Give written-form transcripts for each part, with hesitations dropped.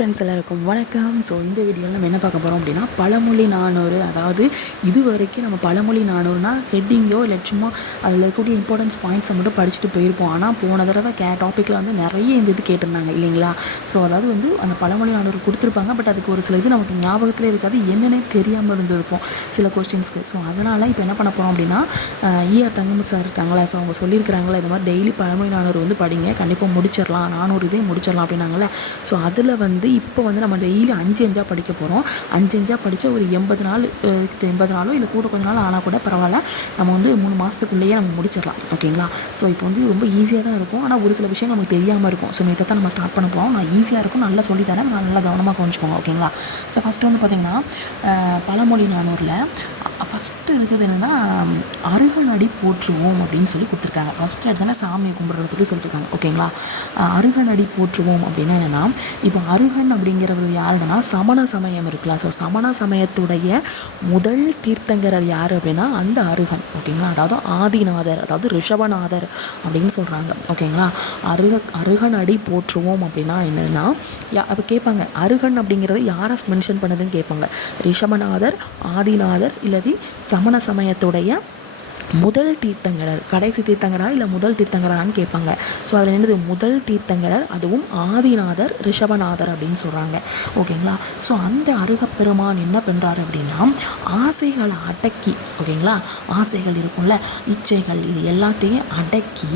Friends எல்லாருக்கும் வணக்கம். So இந்த வீடியோவில் நம்ம என்ன பார்க்க போகிறோம் அப்படின்னா பழமொழி நானூறு. அதாவது இது வரைக்கும் நம்ம பழமொழி நானூறுனா ஹெட்டிங்கோ இல்லை சும்மா அதில் இருக்கக்கூடிய இம்பார்ட்டன்ஸ் பாயிண்ட்ஸை மட்டும் படிச்சுட்டு போயிருப்போம். ஆனால் போன தடவை டாப்பிக்கில் வந்து நிறைய இந்த இது கேட்டிருந்தாங்க இல்லைங்களா. ஸோ அதாவது வந்து அந்த பழமொழி நானூறு கொடுத்துருப்பாங்க. பட் அதுக்கு ஒரு சில இது நமக்கு ஞாபகத்தில் இருக்காது, என்னென்னே தெரியாமல் இருந்திருப்போம் சில கொஸ்டின்ஸ்க்கு. ஸோ அதனால் இப்போ என்ன பண்ண போகிறோம் அப்படின்னா தங்கமுத்து சார் இருக்காங்களா, ஸோ அவங்க சொல்லியிருக்கிறாங்களா இந்த மாதிரி டெய்லி பழமொழி நானூறு வந்து படிங்க, கண்டிப்பாக முடிச்சிடலாம், 400 இதையும் முடிச்சிடலாம் அப்படின்னாங்களே. ஸோ அதில் வந்து இப்போ வந்து நம்ம டெய்லி 5 படிக்க போகிறோம். 5 படித்தா ஒரு 80 நாளோ இல்லை கூட கொஞ்ச நாள் ஆனால் கூட பரவாயில்ல, நம்ம வந்து 3 மாதத்துக்குள்ளேயே நம்ம முடிச்சிடலாம். ஓகேங்களா. ஸோ இப்போ வந்து ரொம்ப ஈஸியாக தான் இருக்கும், ஆனால் ஒரு சில விஷயங்கள் நமக்கு தெரியாமல் இருக்கும். ஸோ இதை தான் நம்ம ஸ்டார்ட் பண்ண போகிறோம். நான் ஈஸியாக இருக்கும், நல்லா சொல்லித்தரேன், நான் நல்லா கவனமாக கவனிச்சுக்கோங்க. ஓகேங்களா. ஸோ ஃபஸ்ட்டு வந்து பார்த்திங்கன்னா பழமொழி நானூறில் ஃபஸ்ட்டு இருக்கிறது என்னென்னா அருகனடி போற்றுவோம் அப்படின்னு சொல்லி கொடுத்துருக்காங்க. ஃபஸ்ட்டு எடுத்தோன்னா சாமியை கும்பிட்றத பற்றி சொல்லியிருக்காங்க. ஓகேங்களா. அருகனடி போற்றுவோம் அப்படின்னா என்னென்னா, இப்போ அருகன் அப்படிங்கிறது யாருன்னா சமண சமயம் இருக்குல்ல. ஸோ சமண சமயத்துடைய முதல் தீர்த்தங்கரர் யார் அப்படின்னா அந்த அருகன். ஓகேங்களா. அதாவது ஆதிநாதர், அதாவது ரிஷபநாதர் அப்படின்னு சொல்கிறாங்க. ஓகேங்களா. அருகனடி போற்றுவோம் அப்படின்னா என்னென்னா, அப்போ கேட்பாங்க அருகன் அப்படிங்கிறது யாரை மென்ஷன் பண்ணதுன்னு கேட்பாங்க. ரிஷபநாதர், ஆதிநாதர் இல்லது சமண சமயத்துடைய முதல் தீர்த்தங்கரர், கடைசி தீர்த்தங்கரா இல்லை முதல் தீர்த்தங்கரான்னு கேட்பாங்க. ஸோ அதில் என்னது முதல் தீர்த்தங்கரர், அதுவும் ஆதிநாதர், ரிஷபநாதர் அப்படின்னு சொல்கிறாங்க. ஓகேங்களா. ஸோ அந்த அருகப்பெருமான் என்ன பண்ணுறாரு அப்படின்னா ஆசைகளை அடக்கி, ஓகேங்களா, ஆசைகள் இருக்கும்ல, இச்சைகள், இது எல்லாத்தையும் அடக்கி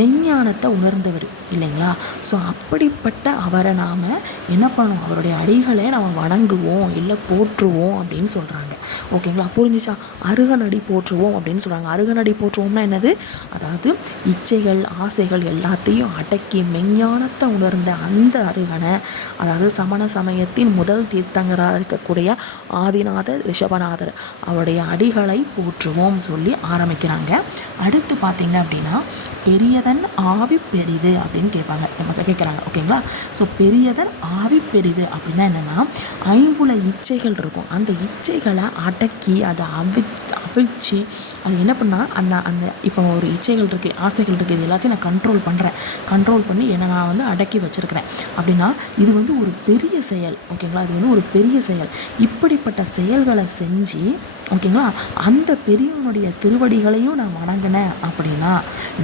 மெஞ்ஞானத்தை உணர்ந்தவர் இல்லைங்களா. ஸோ அப்படிப்பட்ட அவரை நாம் என்ன பண்ணணும், அவருடைய அடிகளை நாம் வணங்குவோம் இல்லை போற்றுவோம் அப்படின்னு சொல்கிறாங்க. ஓகேங்களா. புரிஞ்சுச்சா. அருகனடி போற்றுவோம் அப்படின்னு சொல்கிறாங்க. அருகனடி போற்றுவோம்னா என்னது, அதாவது இச்சைகள் ஆசைகள் எல்லாத்தையும் அடக்கி மெஞ்ஞானத்தை உணர்ந்த அந்த அருகனை, அதாவது சமண சமயத்தின் முதல் தீர்த்தங்கராக இருக்கக்கூடிய ஆதிநாதர், ரிஷபநாதர், அவருடைய அடிகளை போற்றுவோம் சொல்லி ஆரம்பிக்கிறாங்க. அடுத்து பார்த்தீங்க அப்படின்னா பெரியதன் ஆவி பெரிது அப்படின்னு கேட்குறாங்க. ஓகேங்களா. ஸோ பெரியதன் ஆவி பெரிது அப்படின்னா என்னென்னா, ஐம்புல இச்சைகள் இருக்கும், அந்த இச்சைகளை அடக்கி அதை அவிழ்ச்சி அது என்ன பண்ணால் அந்த இப்போ ஒரு இச்சைகள் இருக்குது, ஆசைகள் இருக்குது, இது எல்லாத்தையும் நான் கண்ட்ரோல் பண்ணி என்னை நான் வந்து அடக்கி வச்சுருக்கிறேன் அப்படின்னா இது வந்து ஒரு பெரிய செயல். ஓகேங்களா. இது வந்து ஒரு பெரிய செயல். இப்படிப்பட்ட செயல்களை செஞ்சு, ஓகேங்களா, அந்த பெரியவனுடைய திருவடிகளையும் நான் வணங்கினேன் அப்படின்னா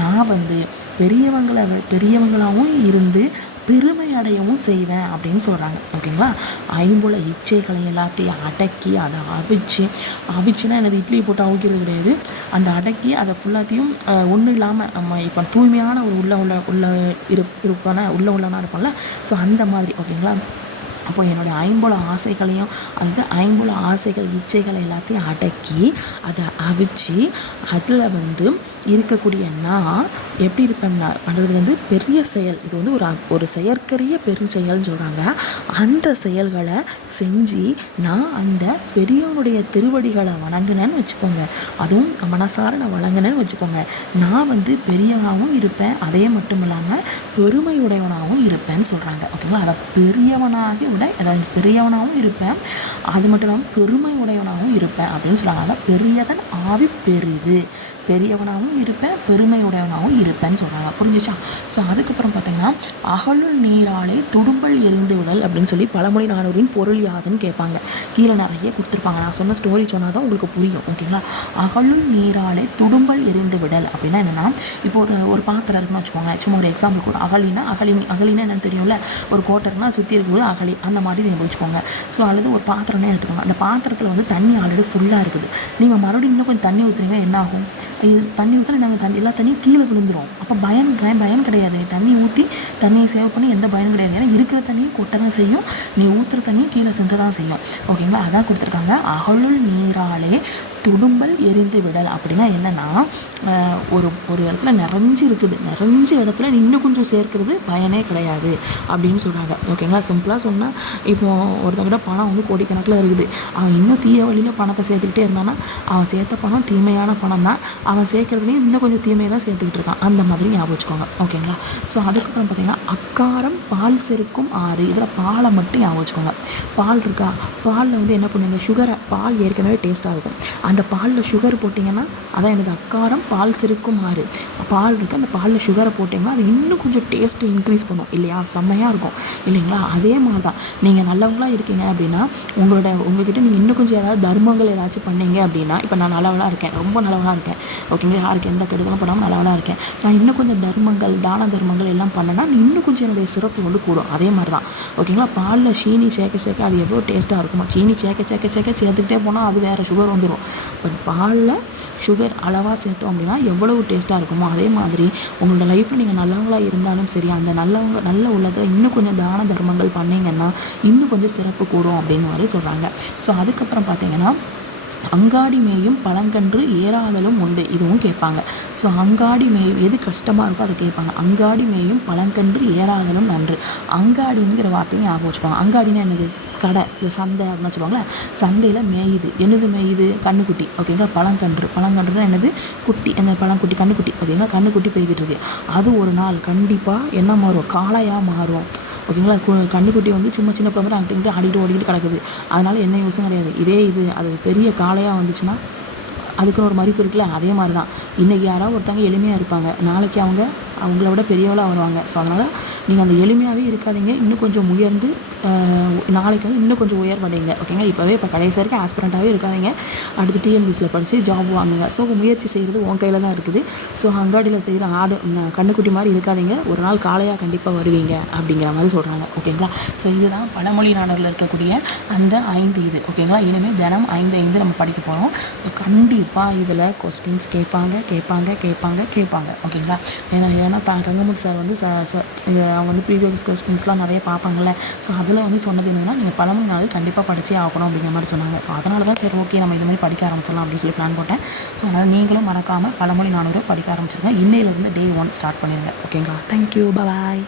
நான் வந்து பெரியவங்களாகவும் இருந்து பெருமை அடையவும் செய்வேன் அப்படின்னு சொல்கிறாங்க. ஓகேங்களா. ஐம்புல இச்சைகளை எல்லாத்தையும் அடக்கி அதை அவிச்சுன்னா எனது இட்லி போட்டு அவிக்கிறது கிடையாது, அந்த அடக்கி அதை ஃபுல்லாத்தையும் ஒன்றும் இல்லாமல் நம்ம இப்போ தூய்மையான ஒரு உள்ளவனாக இருப்போம்ல. ஸோ அந்த மாதிரி. ஓகேங்களா. அப்போ என்னுடைய ஐம்புல ஆசைகளையும், அது ஐம்புல ஆசைகள் இச்சைகளை எல்லாத்தையும் அடக்கி அதை அவிச்சு அதில் வந்து இருக்கக்கூடிய நான் எப்படி இருப்பேன்னா பண்ணுறது வந்து பெரிய செயல். இது வந்து ஒரு செயற்கரிய பெருஞ்செயல்னு சொல்கிறாங்க. அந்த செயல்களை செஞ்சு நான் அந்த பெரியவனுடைய திருவடிகளை வணங்கினேன்னு வச்சுக்கோங்க, அதுவும் மனசார நான் வணங்கினேன்னு வச்சுக்கோங்க, நான் வந்து பெரியவனாகவும் இருப்பேன், அதே மட்டும் இல்லாமல் பெருமையுடையவனாகவும் இருப்பேன்னு சொல்கிறாங்க. ஓகேங்களா. அதை பெரியவனாகவும் இருப்பேன், அது மட்டும் இல்லாமல் பெருமை உடையவனாகவும் இருப்பேன் அப்படின்னு சொல்கிறாங்க. அதான் பெரியதன் ஆவி பெரிது, பெரியவனாகவும் இருப்பேன், பெருமை உடையவனாகவும் இருப்பேன்னு சொல்கிறாங்க. புரிஞ்சிச்சா. ஸோ அதுக்கப்புறம் பார்த்தீங்கன்னா அகலுள் நீராலே துடும்பல் எரிந்து விடல் அப்படின்னு சொல்லி பழமொழி நானூறின் பொருள் யாதுன்னு கேட்பாங்க. கீழே நிறைய கொடுத்துருப்பாங்க, நான் சொன்ன ஸ்டோரி சொன்னால் தான் உங்களுக்கு புரியும். ஓகேங்களா. அகலுள் நீராலே துடும்பல் எரிந்து விடல் அப்படின்னா என்னென்னா, இப்போ ஒரு பாத்திரம் இருக்குன்னு வச்சுக்கோங்க, சும்மா ஒரு எக்ஸாம்பிள் கூட, அகலினா என்னென்னு தெரியும்ல, ஒரு கோட்டர்னா சுற்றி இருக்கும்போது அகலி, அந்த மாதிரி நீங்கள் வச்சுக்கோங்க. ஸோ அல்லது ஒரு பாத்திரம்னே எடுத்துக்கோங்க, அந்த பாத்திரத்தில் வந்து தண்ணி ஆல்ரெடி ஃபுல்லாக இருக்குது, நீங்கள் மறுபடியும் இன்னும் கொஞ்சம் தண்ணி ஊற்றுறீங்க, என்ன ஆகும், இது தண்ணி ஊற்றினா நாங்கள் எல்லா தண்ணியும் கீழே விழுந்துடும். அப்போ பயன் கிடையாது. நீ தண்ணி ஊற்றி தண்ணியை சேவ் பண்ணி எந்த பயனும் கிடையாது. ஏன்னா இருக்கிற தண்ணியும் கொட்ட தான் செய்யும், நீ ஊற்றுற தண்ணியும் கீழே சிந்த தான் செய்யும். ஓகேங்களா. அதான் கொடுத்துருக்காங்க. அகலுள் நீராலே துடும்பல் எரிந்து விடல் அப்படின்னா என்னென்னா, ஒரு இடத்துல நிறைஞ்சு இடத்துல இன்னும் கொஞ்சம் சேர்க்கிறது பயனே கிடையாது அப்படின்னு சொல்கிறாங்க. ஓகேங்களா. சிம்பிளாக சொன்னால், இப்போ ஒருத்தங்கிட்ட பணம் வந்து கோடிக்கணக்கில் இருக்குது, அவன் இன்னும் தீய வழியில் பணத்தை சேர்த்துக்கிட்டே இருந்தானா அவன் சேர்த்த பணம் தீமையான பணம் தான், அவன் சேர்க்கறதுலேயும் இன்னும் கொஞ்சம் தீமையை தான் சேர்த்துக்கிட்டு இருக்கான். அந்த மாதிரி ஞாபகம் வச்சுக்கோங்க. ஓகேங்களா. ஸோ அதுக்கப்புறம் பார்த்திங்கன்னா அக்காரம் பால் செருக்கும் ஆறு, இதில் பாலை மட்டும் ஞாபகம் வச்சுக்கோங்க. பால் இருக்கா, பாலில் வந்து என்ன பண்ணுவீங்க, பால் ஏற்கனவே டேஸ்ட்டாக இருக்கும், அந்த அந்த பாலில் சுகர் போட்டிங்கன்னா அதான் எனது அக்காரம் பால் சிறுக்கும் ஆறு. பால் இருக்குது, அந்த பாலில் சுகரை போட்டிங்கன்னா அது இன்னும் கொஞ்சம் டேஸ்ட்டு இன்க்ரீஸ் பண்ணும் இல்லையா, செம்மையாக இருக்கும் இல்லைங்களா. அதே மாதிரி தான் நீங்கள் நல்லவங்களாக இருக்கீங்க அப்படின்னா உங்கள்கிட்ட நீங்கள் இன்னும் கொஞ்சம் ஏதாவது தர்மங்கள் ஏதாச்சும் பண்ணீங்க அப்படின்னா, இப்போ நான் நல்லவனாக இருக்கேன், ரொம்ப நல்லவனாக இருக்கேன் ஓகேங்களா, யாருக்கு எந்த கெடுதலும் பண்ணாமல் நல்லவனாக இருக்கேன், நான் இன்னும் கொஞ்சம் தர்மங்கள் தான தர்மங்கள் எல்லாம் பண்ணேன்னா இன்னும் கொஞ்சம் என்னுடைய சிறப்பு வந்து கூடும். அதே மாதிரி தான் ஓகேங்களா. பாலில் சீனி சேர்க்க அது எவ்வளோ டேஸ்ட்டாக இருக்குமோ, சீனி சேர்த்துக்கிட்டே போனால் அது வேறு சுகர் வந்துடும். பட் பாலில் சுகர் அளவாக சேர்த்தோம் அப்படின்னா எவ்வளவு டேஸ்ட்டாக இருக்குமோ, அதே மாதிரி உங்களோட லைஃப்பில் நீங்கள் நல்லவங்களாக இருந்தாலும் சரி, அந்த நல்ல உள்ளத்தில் இன்னும் கொஞ்சம் தான தர்மங்கள் பண்ணிங்கன்னா இன்னும் கொஞ்சம் சிறப்பு கூடும் அப்படின்னு மாதிரி சொல்கிறாங்க. ஸோ அதுக்கப்புறம் பார்த்தீங்கன்னா அங்காடி மேயும் பழங்கன்று ஏறாதலும் உண்டு, இதுவும் கேட்பாங்க. ஸோ அங்காடி மேயும் எது கஷ்டமாக இருக்கோ அதை கேட்பாங்க. அங்காடி மேயும் பழங்கன்று ஏறாதலும் நன்று. அங்காடிங்கிற வார்த்தையும் ஞாபகம் வச்சுக்கோங்க. அங்காடினா என்னது, கடை, இந்த சந்தை அப்படின்னு வச்சுக்கோங்களேன். சந்தையில் மேயுது, என்னது மேயுது, கண்ணுக்குட்டி ஓகேங்களா. பழங்கன்றுனா என்னது, குட்டி, அந்த பழங்குட்டி கண்ணுக்குட்டி ஓகேங்களா. கண்ணுக்குட்டி போய்கிட்டு இருக்கு. அது ஒரு நாள் கண்டிப்பாக என்ன மாறும், காளையாக மாறும் ஓகேங்களா. கண்ணுக்குட்டி வந்து சும்மா சின்ன பிள்ளை மாதிரி அங்கிட்டு ஆடிட்டு ஓடிக்கிட்டு கிடக்குது, அதனால் என்ன யூஸும் கிடையாது. இதே அது பெரிய காளையாக வந்துச்சுன்னா அதுக்குன்னு ஒரு மதிப்பு இருக்குல்ல. அதே மாதிரி தான் இன்றைக்கி யாராவது ஒருத்தவங்க எளிமையாக இருப்பாங்க, நாளைக்கு அவங்கள விட பெரியவளாக வருவாங்க. ஸோ அதனால் நீங்கள் அந்த எளிமையாகவே இருக்காதீங்க, இன்னும் கொஞ்சம் உயர்ந்து நாளைக்கு வந்து இன்னும் கொஞ்சம் உயர்வடைங்க ஓகேங்களா. இப்போ கடைசி வரைக்கும் ஆஸ்பிரண்ட்டாகவே இருக்காதீங்க, அடுத்து டிஎன்பிஎஸ்சியில் படித்து ஜாப் வாங்குங்க. ஸோ முயற்சி செய்கிறது உன் கையில் தான் இருக்குது. ஸோ அங்காடியில் செய்கிற கண்ணுக்குட்டி மாதிரி இருக்காதீங்க, ஒரு நாள் காளையாக கண்டிப்பாக வருவீங்க அப்படிங்கிற மாதிரி சொல்கிறாங்க ஓகேங்களா. ஸோ இதுதான் பழமொழி நாடரில் இருக்கக்கூடிய அந்த 5 இது ஓகேங்களா. இனிமேல் தினம் 5 நம்ம படிக்க போகிறோம். கண்டிப்பாக இதில் கொஸ்டின்ஸ் கேட்பாங்க ஓகேங்களா. ஏன்னா தங்கமுத்து சார் வந்து அவங்க வந்து ப்ரீவியஸ் கொஸ்டின்ஸ்லாம் நிறைய பார்ப்பாங்கள்ல. ஸோ அதில் வந்து சொன்னது என்னன்னா, நீங்கள் பழமொழி நாள் கண்டிப்பாக படித்தே ஆகணும் அப்படிங்கிற மாதிரி சொன்னாங்க. ஸோ அதனால தான் சரி ஓகே நம்ம இது மாதிரி படிக்க ஆரம்பிச்சிடலாம் அப்படின்னு சொல்லி பிளான் போட்டேன். ஸோ அதனால் நீங்களும் மறக்காமல் பழமொழி 400 படிக்க ஆரம்பிச்சிருங்க. இன்னையிலேருந்து Day 1 ஸ்டார்ட் பண்ணிடுங்க ஓகேங்களா. தேங்க்யூ, பாய்.